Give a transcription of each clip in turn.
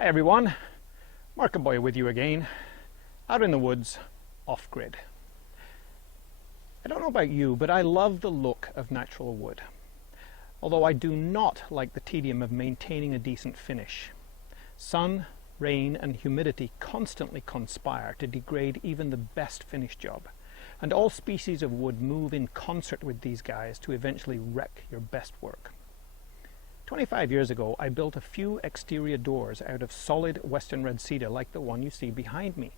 Hi everyone, Market Boy with you again, out in the woods, off-grid. I don't know about you, but I love the look of natural wood, although I do not like the tedium of maintaining a decent finish. Sun, rain and humidity constantly conspire to degrade even the best finish job, and all species of wood move in concert with these guys to eventually wreck your best work. 25 years ago, I built a few exterior doors out of solid western red cedar like the one you see behind me.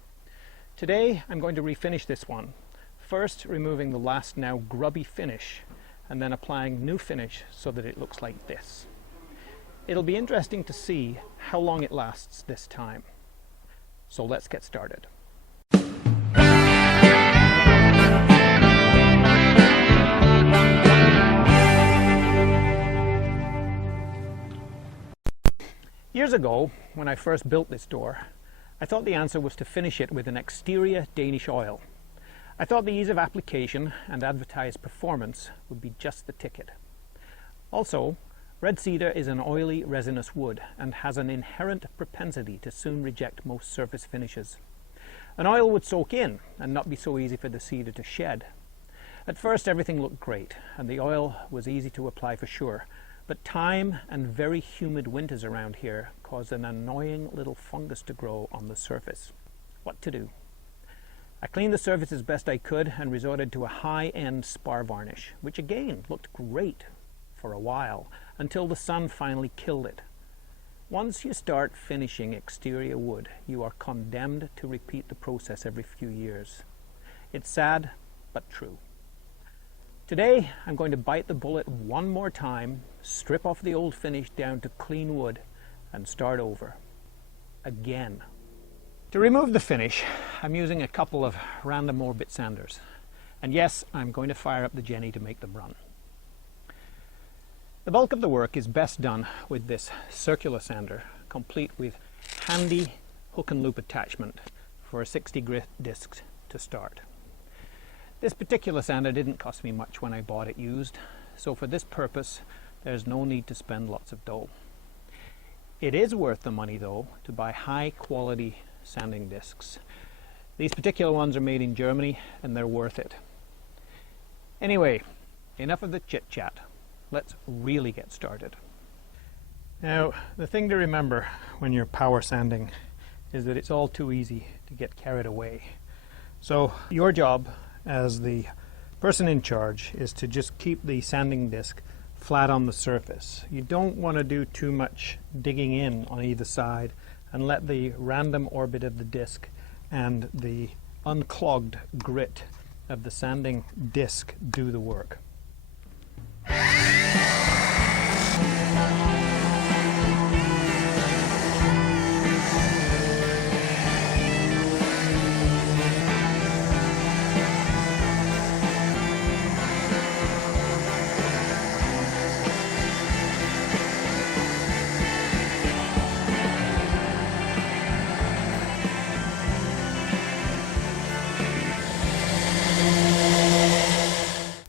Today, I'm going to refinish this one, first removing the last now grubby finish, and then applying new finish so that it looks like this. It'll be interesting to see how long it lasts this time. So let's get started. Years ago, when I first built this door, I thought the answer was to finish it with an exterior Danish oil. I thought the ease of application and advertised performance would be just the ticket. Also, red cedar is an oily, resinous wood and has an inherent propensity to soon reject most surface finishes. An oil would soak in and not be so easy for the cedar to shed. At first, everything looked great and the oil was easy to apply for sure. But time and very humid winters around here caused an annoying little fungus to grow on the surface. What to do? I cleaned the surface as best I could and resorted to a high-end spar varnish, which again looked great for a while, until the sun finally killed it. Once you start finishing exterior wood, you are condemned to repeat the process every few years. It's sad, but true. Today, I'm going to bite the bullet one more time, strip off the old finish down to clean wood, and start over. Again. To remove the finish, I'm using a couple of random orbit sanders. And yes, I'm going to fire up the Jenny to make them run. The bulk of the work is best done with this circular sander, complete with handy hook and loop attachment for a 60 grit disc to start. This particular sander didn't cost me much when I bought it used, so for this purpose there's no need to spend lots of dough. It is worth the money though to buy high quality sanding discs. These particular ones are made in Germany and they're worth it. Anyway, enough of the chit chat. Let's really get started. Now, the thing to remember when you're power sanding is that it's all too easy to get carried away. So your job as the person in charge is to just keep the sanding disc flat on the surface. You don't want to do too much digging in on either side and let the random orbit of the disc and the unclogged grit of the sanding disc do the work.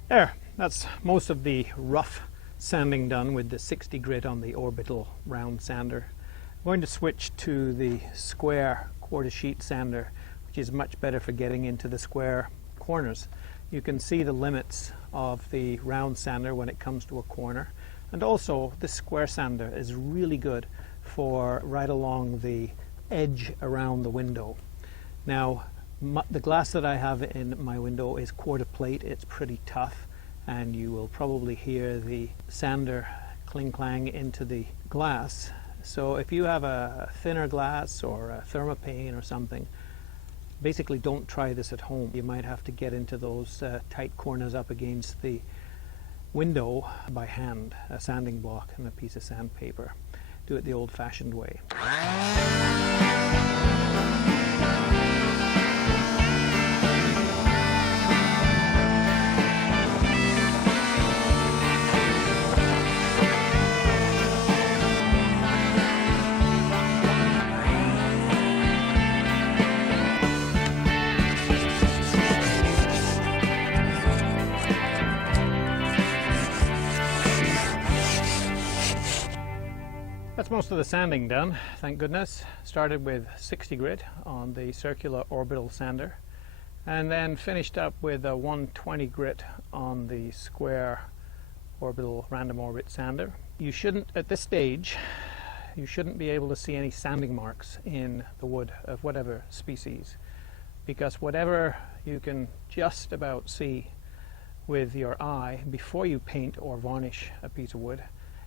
There, that's most of the rough sanding done with the 60 grit on the orbital round sander. I'm going to switch to the square quarter sheet sander, which is much better for getting into the square corners. You can see the limits of the round sander when it comes to a corner, and also the square sander is really good for right along the edge around the window. Now, the glass that I have in my window is quarter plate. It's pretty tough and you will probably hear the sander cling-clang into the glass. So if you have a thinner glass or a thermopane or something, basically don't try this at home. You might have to get into those tight corners up against the window by hand, a sanding block and a piece of sandpaper. Do it the old-fashioned way. most of the sanding done, thank goodness. Started with 60 grit on the circular orbital sander, and then finished up with a 120 grit on the square orbital random orbit sander. You shouldn't, at this stage, you shouldn't be able to see any sanding marks in the wood of whatever species, because whatever you can just about see with your eye before you paint or varnish a piece of wood,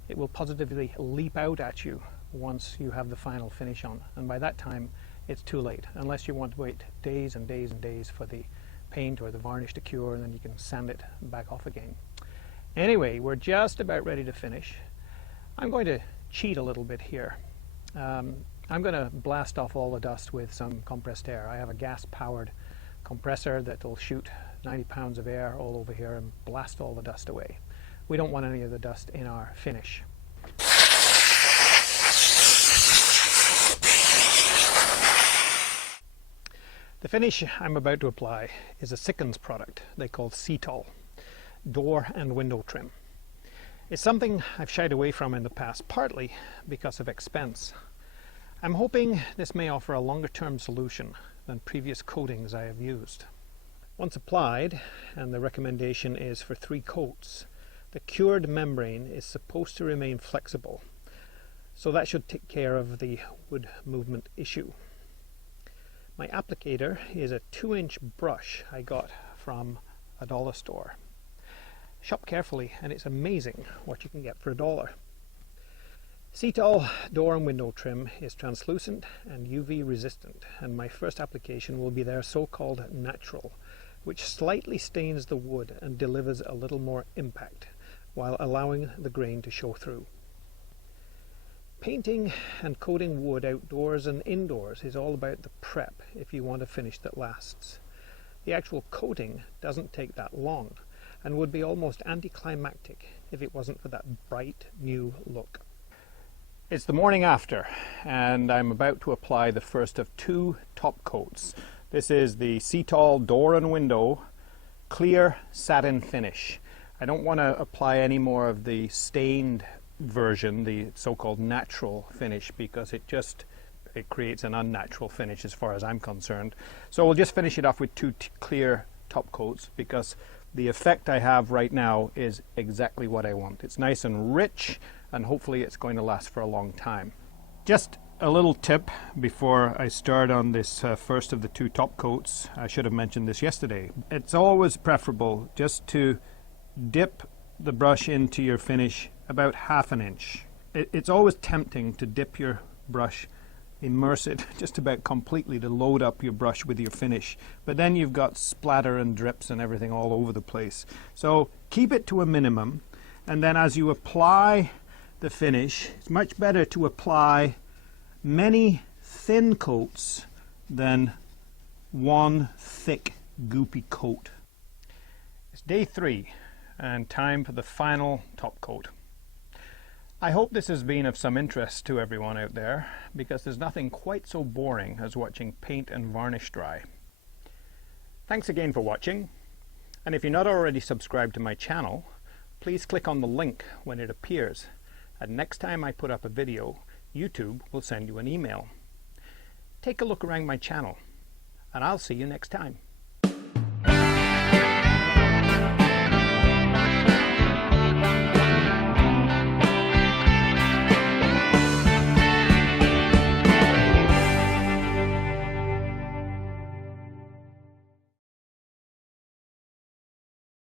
it will positively leap out at you once you have the final finish on, and by that time it's too late, unless you want to wait days and days and days for the paint or the varnish to cure, and then you can sand it back off again. Anyway, we're just about ready to finish. I'm going to cheat a little bit here. I'm going to blast off all the dust with some compressed air. I have a gas-powered compressor that will shoot 90 pounds of air all over here and blast all the dust away. We don't want any of the dust in our finish. The finish I'm about to apply is a Sikkens product they call cedar, door and window trim. It's something I've shied away from in the past, partly because of expense. I'm hoping this may offer a longer-term solution than previous coatings I have used. Once applied, and the recommendation is for 3 coats, the cured membrane is supposed to remain flexible, so that should take care of the wood movement issue. My applicator is a 2-inch brush I got from a dollar store. Shop carefully, and it's amazing what you can get for $1. Cedar door and window trim is translucent and UV resistant, and my first application will be their so-called natural, which slightly stains the wood and delivers a little more impact while allowing the grain to show through. Painting and coating wood outdoors and indoors is all about the prep if you want a finish that lasts. The actual coating doesn't take that long and would be almost anticlimactic if it wasn't for that bright new look. It's the morning after, and I'm about to apply the first of 2 top coats. This is the cedar door and window clear satin finish. I don't want to apply any more of the stained version, the so-called natural finish, because it creates an unnatural finish as far as I'm concerned. So we'll just finish it off with 2 clear top coats, because the effect I have right now is exactly what I want. It's nice and rich, and hopefully it's going to last for a long time. Just a little tip before I start on this first of the 2 top coats. I should have mentioned this yesterday. It's always preferable just to dip the brush into your finish about 1/2 inch. It's always tempting to dip your brush, immerse it just about completely to load up your brush with your finish, but then you've got splatter and drips and everything all over the place. So keep it to a minimum, and then as you apply the finish, it's much better to apply many thin coats than one thick goopy coat. It's day 3 and time for the final top coat. I hope this has been of some interest to everyone out there, because there's nothing quite so boring as watching paint and varnish dry. Thanks again for watching, and if you're not already subscribed to my channel, please click on the link when it appears, and next time I put up a video, YouTube will send you an email. Take a look around my channel, and I'll see you next time.